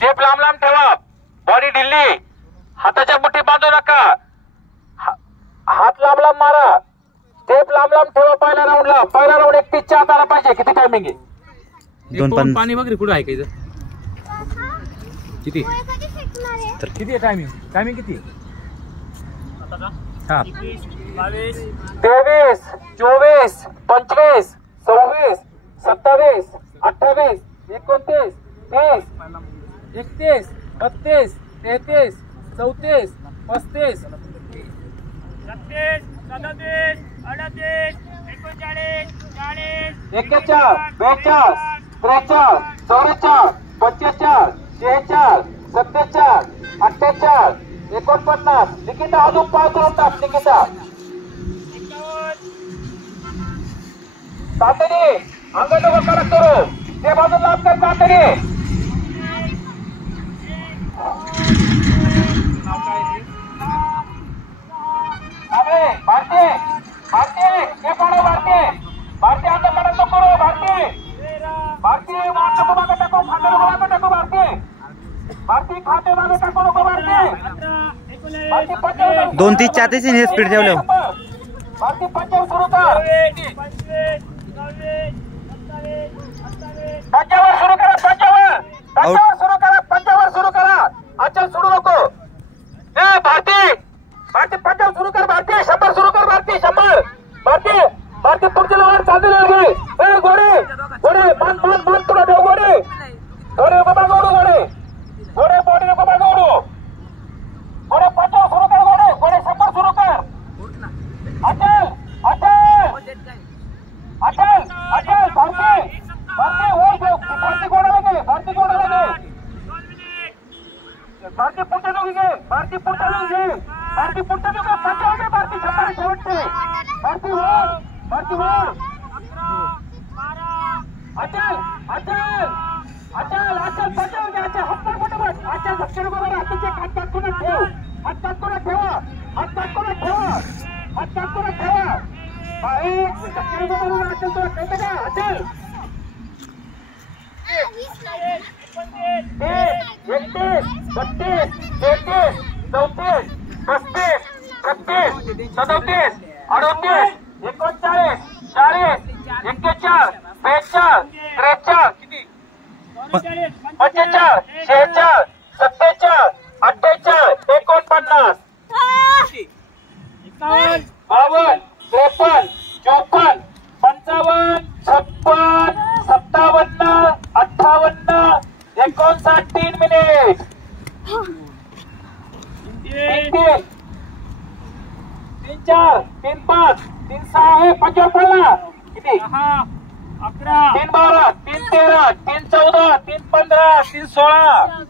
Tape लांब लांब ठेवा, बॉडी ढिल्ली, हाताच्या मुठी बांधू नका, हात लांब लांब मारा, टेप लांब लांब ठेवा. पहिल्या राऊंडला, पहिला राऊंड 31 च्या आत आला पाहिजे. किती टायमिंग आहे? 2 पाणी वगैरे कुठं आहे का? किती तर किती आहे टायमिंग? टायमिंग किती आहे? हा 23, 24, 25, 26, 27, 28, 29, 30, 31, 32, 33, 34, 35, 37, 38, 39, 39, 41, 42, 43, 44, 45, 46, 47, 48, 49. निकिता अजून पाय करून टाक. निकिता तातडी अंग नको कडक करू, ते बाजूला लांब कर. तातडी भारती भारती हे पडो. भारती भारती अंग कडक नको करू. भारती मागे टाकू, खाते मागे टाकू. भारती खाते मागे टाकू नको. भारती 2-3 4 स्पीड ठेवलं. भारती 55 सुरू कर. 55 सुरू करा. 55 सुरू करा. 55 सुरू करा. अच्छा सोडू नको. ए भारती भारती 55 सुरू कर. भारती 100 सुरू कर. भारती 100. भारती पुढच्या लावर चालू लागे. ए गोडे मान पुढे ठेव. गोडे बाबा गोडे बॉडी नको बाबा गोडे 55 सुरू कर. गोडे 100 सुरू कर. अचल भारती वर ठेव. भारती गोडा लागे. भारती पुढच्या लोक घे. भारती पुढच्या लोक 55 घे. भारती 100 शेवटचे. भारती वर अचल 55 घे. अचल हात पटपट. अचल धक्के नको बरं. हाताचे हात टाकून ठेव. हात टाकून ठेवा. धक्के नको बरोबर. अचल तुला कळतं का? अचल 31, 32, 33, 34, 35, 36, 37, 38, 39, 40, 41, 42, 43, 45, 46, 47, 48, 49, 51, 52, 53, 54, 55, 56, 57, 58, 59. 3 मिनिट. 3, 4, 3, 5, 3, 6 आहे. 55 पडला. किती? 3, 12, 3, 13, 3, 14, 3, 15, 3, 16.